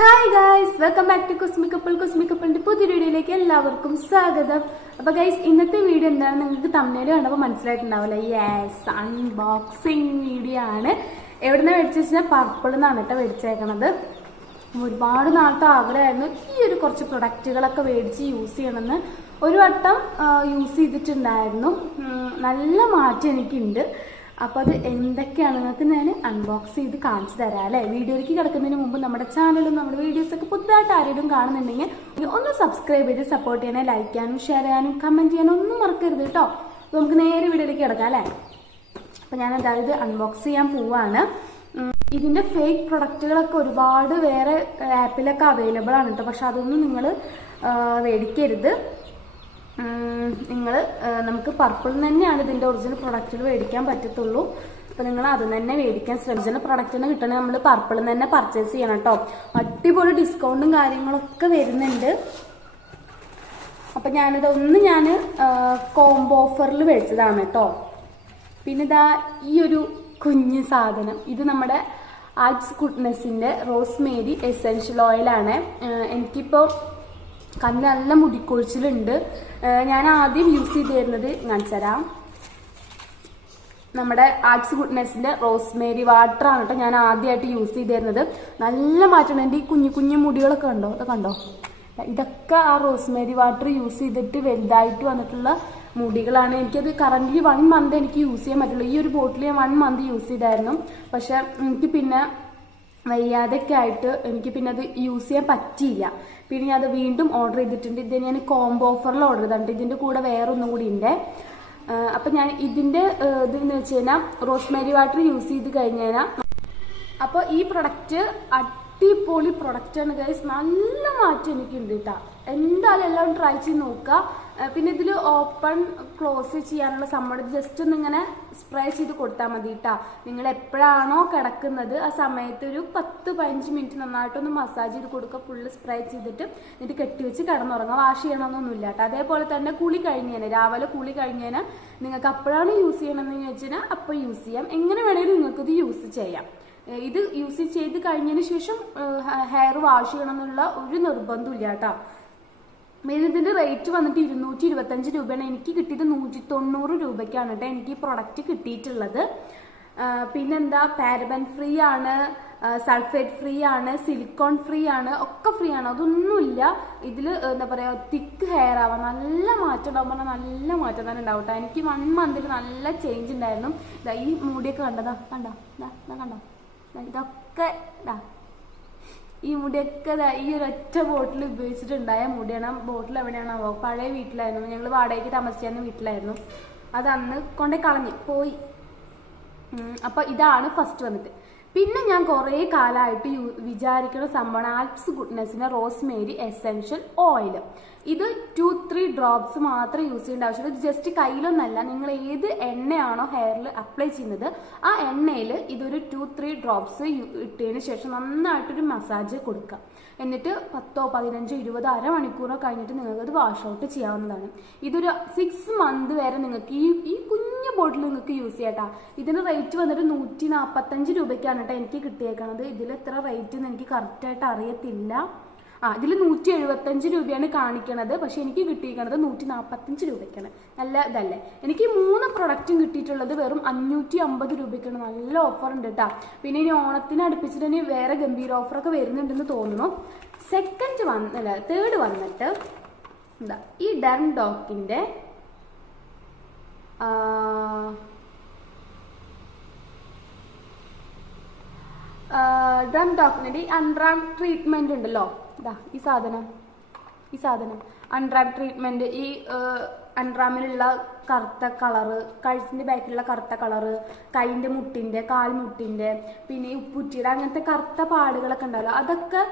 Hi guys welcome back to കുസ്മിക്കപ്പിൾ couple കുസ്മിക് കപ്പിളിന്റെ പുതിയ വീഡിയോയിലേക്ക് എല്ലാവർക്കും സ്വാഗതം. അപ്പൊ ഗൈസ് ഇന്നത്തെ വീഡിയോ എന്താണ് നിങ്ങൾക്ക് തമ്മിൽ കണ്ടപ്പോൾ മനസ്സിലായിട്ടുണ്ടാവില്ല. യെസ് അൺബോക്സിങ് വീഡിയോ ആണ്. എവിടെ നിന്ന് മേടിച്ചു വെച്ചാൽ പർപ്പിൾ നിന്നാണ് കേട്ടോ മേടിച്ചേക്കണത്. ഒരുപാട് നാളത്തെ ആഗ്രഹമായിരുന്നു ഈ ഒരു കുറച്ച് പ്രൊഡക്റ്റുകളൊക്കെ മേടിച്ച് യൂസ് ചെയ്യണമെന്ന്. ഒരു വട്ടം യൂസ് ചെയ്തിട്ടുണ്ടായിരുന്നു. നല്ല മാറ്റം എനിക്കുണ്ട്. അപ്പോൾ അത് എന്തൊക്കെയാണെന്നൊക്കെ ഞാൻ അൺബോക്സ് ചെയ്ത് കാണിച്ചു തരാം അല്ലേ? വീഡിയോയിലേക്ക് കിടക്കുന്നതിന് മുമ്പ് നമ്മുടെ ചാനലും നമ്മുടെ വീഡിയോസൊക്കെ പുതുതായിട്ട് ആരെങ്കിലും കാണുന്നുണ്ടെങ്കിൽ ഒന്ന് സബ്സ്ക്രൈബ് ചെയ്ത് സപ്പോർട്ട് ചെയ്യണേ ലൈക്ക് ചെയ്യാനും ഷെയർ ചെയ്യാനും കമന്റ് ചെയ്യാനും ഒന്നും മറക്കരുത് കേട്ടോ. നമുക്ക് നേരെ വീഡിയോയിലേക്ക് കിടക്കാം അല്ലേ? അപ്പം ഞാൻ അതായത് അൺബോക്സ് ചെയ്യാൻ പോവാണ്. ഇതിന്റെ ഫേക്ക് പ്രൊഡക്റ്റുകളൊക്കെ ഒരുപാട് വേറെ ആപ്പിലൊക്കെ അവൈലബിൾ ആണ് കേട്ടോ. പക്ഷെ അതൊന്നും നിങ്ങൾ മേടിക്കരുത്. നിങ്ങൾ നമുക്ക് പർപ്പിൾ തന്നെയാണ് ഇതിന്റെ ഒറിജിനൽ പ്രൊഡക്റ്റിൽ മേടിക്കാൻ പറ്റത്തുള്ളൂ. അപ്പോൾ നിങ്ങൾ അത് തന്നെ മേടിക്കാൻ പ്രൊഡക്റ്റ് പ്രൊഡക്റ്റിന് കിട്ടണേ നമ്മൾ പർപ്പിൾ തന്നെ പർച്ചേസ് ചെയ്യണം കേട്ടോ അടിപൊളി ഡിസ്കൗണ്ടും കാര്യങ്ങളൊക്കെ വരുന്നുണ്ട്. അപ്പൊ ഞാനിത് ഒന്ന് ഞാൻ കോംബോ ഓഫറിൽ മേടിച്ചതാണ് കേട്ടോ പിന്നെ ഇതാ ഈ ഒരു കുഞ്ഞ് സാധനം. ഇത് നമ്മുടെ ആർട്സ് ഗുഡ്നെസ്സിന്റെ റോസ്മേരി എസെൻഷ്യൽ ഓയിലാണ് എനിക്കിപ്പോൾ കണ്ണ് നല്ല മുടിക്കൊഴിച്ചിലുണ്ട്. ഞാൻ ആദ്യം യൂസ് ചെയ്തിരുന്നത് തരുന്നത് കാണിച്ചു തരാം നമ്മുടെ ആർട്സ് ഗുഡ്നെസ്സിന്റെ റോസ്മേരി വാട്ടർ ആണ് കേട്ടോ ഞാൻ ആദ്യമായിട്ട് യൂസ് ചെയ്തിരുന്നത്. നല്ല മാറ്റം എന്റെ ഈ കുഞ്ഞു കുഞ്ഞു മുടികളൊക്കെ ഉണ്ടോ അതൊക്കെ കണ്ടോ? ഇതൊക്കെ ആ റോസ്മേരി വാട്ടർ യൂസ് ചെയ്തിട്ട് വലുതായിട്ട് വന്നിട്ടുള്ള മുടികളാണ്. എനിക്കത് കറന്റ് വൺ മന്ത് എനിക്ക് യൂസ് ചെയ്യാൻ പറ്റുള്ളൂ. ഈ ഒരു ബോട്ടിൽ ഞാൻ വൺ മന്ത് യൂസ് ചെയ്തായിരുന്നു. പക്ഷെ എനിക്ക് പിന്നെ വയ്യാതൊക്കെ ആയിട്ട് എനിക്ക് പിന്നെ അത് യൂസ് ചെയ്യാൻ പറ്റിയില്ല. പിന്നെ ഞാൻ അത് വീണ്ടും ഓർഡർ ചെയ്തിട്ടുണ്ട്. ഇത് ഞാൻ കോംബോ ഓഫറിൽ ഓർഡർ ചെയ്തിട്ടുണ്ട് ഇതിന്റെ കൂടെ വേറെ ഒന്നും കൂടി ഉണ്ട്. അപ്പം ഞാൻ ഇതിന്റെ ഇതെന്ന് വെച്ച് കഴിഞ്ഞാൽ റോസ്മേരി വാട്ടർ യൂസ് ചെയ്ത് കഴിഞ്ഞ് കഴിഞ്ഞാൽ അപ്പോൾ ഈ പ്രൊഡക്റ്റ് അടിപൊളി പ്രൊഡക്റ്റ് ആണ് ഗൈസ് നല്ല മാറ്റം എനിക്കുണ്ട് കേട്ടോ എന്തായാലും എല്ലാവരും ട്രൈ ചെയ്ത് നോക്കുക. പിന്നെ ഇതിൽ ഓപ്പൺ ക്ലോസ് ചെയ്യാനുള്ള സമ്മതം ജസ്റ്റ് ഒന്ന് ഇങ്ങനെ സ്പ്രേ ചെയ്ത് കൊടുത്താൽ മതി കേട്ടോ നിങ്ങൾ എപ്പോഴാണോ കിടക്കുന്നത് ആ സമയത്ത് ഒരു പത്ത് പതിനഞ്ച് മിനിറ്റ് നന്നായിട്ടൊന്ന് മസാജ് ചെയ്ത് കൊടുക്കുക. ഫുള്ള് സ്പ്രേ ചെയ്തിട്ട് എന്നിട്ട് കെട്ടിവെച്ച് കിടന്നുറങ്ങുക. വാഷ് ചെയ്യണമെന്നൊന്നുമില്ല കേട്ടോ അതേപോലെ തന്നെ കുളി കഴിഞ്ഞേനെ രാവിലെ കുളി കഴിഞ്ഞേനെ നിങ്ങൾക്ക് അപ്പോഴാണ് യൂസ് ചെയ്യണമെന്ന് ചോദിച്ചാൽ അപ്പോൾ യൂസ് ചെയ്യാം. എങ്ങനെ വേണമെങ്കിലും നിങ്ങൾക്ക് ഇത് യൂസ് ചെയ്യാം. ഇത് യൂസ് ചെയ്ത് കഴിഞ്ഞതിന് ശേഷം ഹെയർ വാഷ് ചെയ്യണമെന്നുള്ള ഒരു നിർബന്ധമില്ല കേട്ടോ ഇതിന്റെ റേറ്റ് വന്നിട്ട് ഇരുന്നൂറ്റി ഇരുപത്തഞ്ച് രൂപയാണ്. എനിക്ക് കിട്ടിയത് നൂറ്റി തൊണ്ണൂറ് രൂപയ്ക്കാണ് കേട്ടോ എനിക്ക് ഈ പ്രൊഡക്റ്റ് കിട്ടിയിട്ടുള്ളത്. പിന്നെന്താ? പാരബൻ ഫ്രീ ആണ് സൾഫേറ്റ് ഫ്രീ ആണ് സിലിക്കോൺ ഫ്രീ ആണ് ഒക്കെ ഫ്രീ ആണ്. അതൊന്നുമില്ല. ഇതിൽ എന്താ പറയുക തിക്ക് ഹെയർ ആവാം നല്ല മാറ്റം ഉണ്ടാവും. പറഞ്ഞാൽ നല്ല മാറ്റം തന്നെ ഉണ്ടാവും കേട്ടോ. എനിക്ക് വൺ മന്തിൽ നല്ല ചേഞ്ച് ഉണ്ടായിരുന്നു. ഈ മുടിയൊക്കെ കണ്ടതാ കണ്ടോ? കണ്ടോ? ഇതൊക്കെ ദാ ഈ മുടിയൊക്കെ ഈ ഒരൊറ്റ ബോട്ടിൽ ഉപയോഗിച്ചിട്ടുണ്ടായ മുടിയാണ്. ബോട്ടിൽ എവിടെയാണാവോ? പഴയ വീട്ടിലായിരുന്നു. ഞങ്ങൾ വാടകയ്ക്ക് താമസിച്ചിരുന്ന വീട്ടിലായിരുന്നു. അത് അന്ന് കൊണ്ടേ കളഞ്ഞു. പോയി. അപ്പൊ ഇതാണ് ഫസ്റ്റ് വന്നിട്ട്. പിന്നെ ഞാൻ കുറേ കാലമായിട്ട് യൂ വിചാരിക്കുന്ന സംഭവമാണ് ആൽപ്സ് ഗുഡ്നെസ്സിന്റെ റോസ്മേരി എസെൻഷ്യൽ ഓയിൽ. ഇത് ടു ത്രീ ഡ്രോപ്സ് മാത്രം യൂസ് ചെയ്യേണ്ട ആവശ്യമുള്ളൂ ഇത് ജസ്റ്റ് കയ്യിലൊന്നല്ല. നിങ്ങൾ ഏത് എണ്ണയാണോ ഹെയറിൽ അപ്ലൈ ചെയ്യുന്നത് ആ എണ്ണയിൽ ഇതൊരു ടു ത്രീ ഡ്രോപ്സ് ഇട്ടതിന് ശേഷം നന്നായിട്ടൊരു മസാജ് കൊടുക്കുക. എന്നിട്ട് പത്തോ പതിനഞ്ചോ ഇരുപതോ അരമണിക്കൂറോ കഴിഞ്ഞിട്ട് നിങ്ങൾക്ക് അത് വാഷ് ഔട്ട് ചെയ്യാവുന്നതാണ്. ഇതൊരു സിക്സ് മന്ത് വരെ നിങ്ങൾക്ക് ഈ ഈ കുഞ്ഞു ബോട്ടിൽ നിങ്ങൾക്ക് യൂസ് ചെയ്യാം കേട്ടോ. ഇതിന് റേറ്റ് വന്നിട്ട് നൂറ്റി നാൽപ്പത്തഞ്ച് രൂപയ്ക്കാണ് കേട്ടോ എനിക്ക് കിട്ടിയേക്കണത്. ഇതിൽ എത്ര റേറ്റ് എന്ന് എനിക്ക് കറക്റ്റായിട്ട് അറിയത്തില്ല. ആ ഇതിൽ നൂറ്റി എഴുപത്തഞ്ച് രൂപയാണ് കാണിക്കണത്. പക്ഷെ എനിക്ക് കിട്ടിയിരിക്കണത് നൂറ്റി നാൽപ്പത്തഞ്ച് രൂപയ്ക്കാണ്. നല്ല ഇതല്ലേ. എനിക്ക് മൂന്ന് പ്രൊഡക്റ്റും കിട്ടിയിട്ടുള്ളത് വെറും അഞ്ഞൂറ്റി അമ്പത് രൂപയ്ക്കാണ്. നല്ല ഓഫർ ഉണ്ട് കേട്ടോ പിന്നെ ഇനി ഓണത്തിന് അടുപ്പിച്ചിട്ട് ഇനി വേറെ ഗംഭീര ഓഫറൊക്കെ വരുന്നുണ്ടെന്ന് തോന്നുന്നു. സെക്കൻഡ് വന്ന് അല്ല തേർഡ് വന്നിട്ട് എന്താ ഈ ഡെർം ഡോക്കിന്റെ ഡ്രം അൺറാം ട്രീറ്റ്മെന്റ് ഉണ്ടല്ലോ. ഇതാ ഈ സാധനം. ഈ സാധനം. അൺറാം ട്രീറ്റ്മെന്റ് ഈ അൺറാമിലുള്ള കറുത്ത കളറ് കഴുത്തിന്റെ ബാക്കിലുള്ള കറുത്ത കളറ് കൈന്റെ മുട്ടിന്റെ കാൽമുട്ടിന്റെ പിന്നെ ഈ ഉപ്പുറ്റിയുടെ അങ്ങനത്തെ കറുത്ത പാടുകളൊക്കെ ഉണ്ടല്ലോ അതൊക്കെ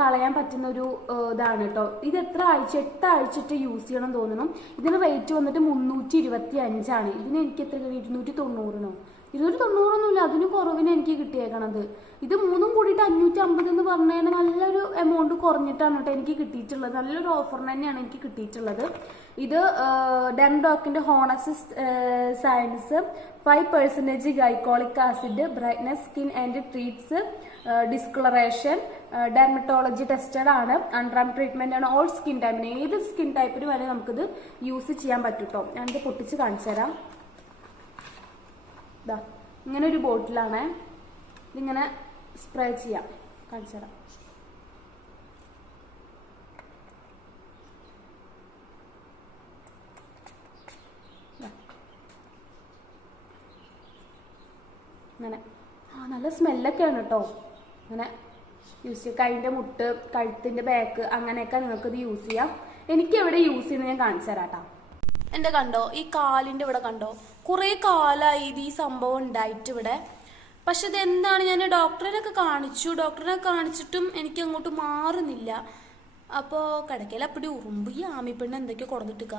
കളയാൻ പറ്റുന്ന ഒരു ഇതാണ് കേട്ടോ ഇത് എത്ര ആഴ്ച എട്ട് ആഴ്ചയിട്ട് യൂസ് ചെയ്യണം തോന്നുന്നു. ഇതിന് റേറ്റ് വന്നിട്ട് മുന്നൂറ്റി ഇരുപത്തി അഞ്ചാണ് ഇതിന് എനിക്ക് എത്ര? ഇരുന്നൂറ്റി തൊണ്ണൂറിനോ ഇരുന്നൂറ്റി തൊണ്ണൂറൊന്നുമില്ല. അതിന് കുറവിന് എനിക്ക് കിട്ടിയേക്കണത്. ഇത് മൂന്നും കൂടിയിട്ട് അഞ്ഞൂറ്റി അമ്പത് എന്ന് പറഞ്ഞാൽ നല്ലൊരു എമൗണ്ട് കുറഞ്ഞിട്ടാണ് കേട്ടോ എനിക്ക് കിട്ടിയിട്ടുള്ളത്. നല്ലൊരു ഓഫറിന് തന്നെയാണ് എനിക്ക് കിട്ടിയിട്ടുള്ളത്. ഇത് ഡെൻഡോക്കിന്റെ ഹോണസിസ് science five percentage glycolic acid brightness skin and treats discoloration dermatology tested ആണ്. അൺറാം ട്രീറ്റ്മെന്റ് ആണ്. ഓൾ സ്കിൻ ടൈപ്പിന് ഏത് സ്കിൻ ടൈപ്പിന് വരെ നമുക്കിത് യൂസ് ചെയ്യാൻ പറ്റും കേട്ടോ ഞാനിത് പൊട്ടിച്ച് കാണിച്ചു തരാം ഇതാ ഇങ്ങനെ ഒരു ബോട്ടിലാണ്. ഇതിങ്ങനെ സ്പ്രേ ചെയ്യാം. കാണിച്ചു തരാം. അങ്ങനെ ആ നല്ല സ്മെല്ലൊക്കെയാണ് കേട്ടോ. അങ്ങനെ യൂസ് ചെയ്യുക കൈന്റെ മുട്ട് കഴുത്തിന്റെ ബാക്ക് അങ്ങനെയൊക്കെ നിങ്ങൾക്കിത് യൂസ് ചെയ്യാം. എനിക്ക് എവിടെ യൂസ് ചെയ്യുന്നത് ഞാൻ കാണിച്ചു തരാം കേട്ടോ. എന്റെ കണ്ടോ? ഈ കാലിന്റെ ഇവിടെ കണ്ടോ? കുറേ കാലായി ഇത് ഈ സംഭവം ഉണ്ടായിട്ട് ഇവിടെ. പക്ഷെ ഇത് എന്താണ് ഞാൻ ഡോക്ടറിനൊക്കെ കാണിച്ചു. ഡോക്ടറിനെ കാണിച്ചിട്ടും എനിക്ക് അങ്ങോട്ട് മാറുന്നില്ല. അപ്പോ കിടക്കയിൽ അപ്പടി ഉറുമ്പ് ഈ ആമിപ്പെണ്ണ് എന്തൊക്കെയോ കൊടുത്തിട്ടുക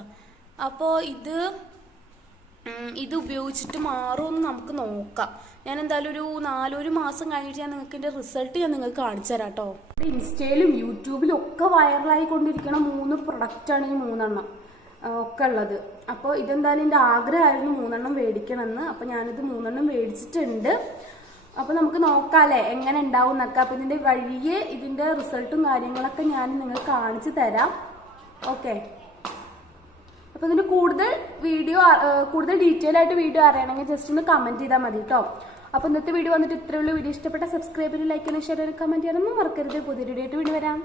അപ്പോൾ ഇത് ഇത് ഉപയോഗിച്ചിട്ട് മാറുമെന്ന് നമുക്ക് നോക്കാം. ഞാൻ എന്തായാലും ഒരു നാലൊരു മാസം കഴിഞ്ഞിട്ട് ഞാൻ നിങ്ങൾക്ക് എന്റെ റിസൾട്ട് ഞാൻ നിങ്ങൾക്ക് കാണിച്ചു തരാം കേട്ടോ. ഇൻസ്റ്റയിലും യൂട്യൂബിലും ഒക്കെ വൈറലായി കൊണ്ടിരിക്കുന്ന മൂന്ന് പ്രൊഡക്റ്റാണ് ഈ മൂന്നെണ്ണം. ഒക്കെ ഉള്ളത്. അപ്പോൾ ഇതെന്തായാലും എന്റെ ആഗ്രഹമായിരുന്നു മൂന്നെണ്ണം മേടിക്കണമെന്ന്. അപ്പോൾ ഞാനിത് മൂന്നെണ്ണം മേടിച്ചിട്ടുണ്ട്. അപ്പോൾ നമുക്ക് നോക്കാമല്ലേ എങ്ങനെ ഉണ്ടാവും എന്നൊക്കെ. അപ്പോൾ ഇതിന്റെ വഴിയെ ഇതിന്റെ റിസൾട്ടും കാര്യങ്ങളൊക്കെ ഞാൻ നിങ്ങൾ കാണിച്ചു തരാം. ഓക്കെ. അപ്പോൾ ഇതിന്റെ കൂടുതൽ വീഡിയോ കൂടുതൽ ഡീറ്റെയിൽ ആയിട്ട് വീഡിയോ അറിയണമെങ്കിൽ ജസ്റ്റ് ഒന്ന് കമന്റ് ചെയ്താൽ മതി കേട്ടോ. അപ്പോൾ ഇന്നത്തെ വീഡിയോ വന്നിട്ട് ഇത്രയുള്ള വീഡിയോ ഇഷ്ടപ്പെട്ട സബ്സ്ക്രൈബ് ലൈക്ക് ഷെയർ കമന്റ് ചെയ്യാനൊന്നും മറക്കരുത്. പുതിയ വീഡിയോ ആയിട്ട് വീണ്ടും വരാം.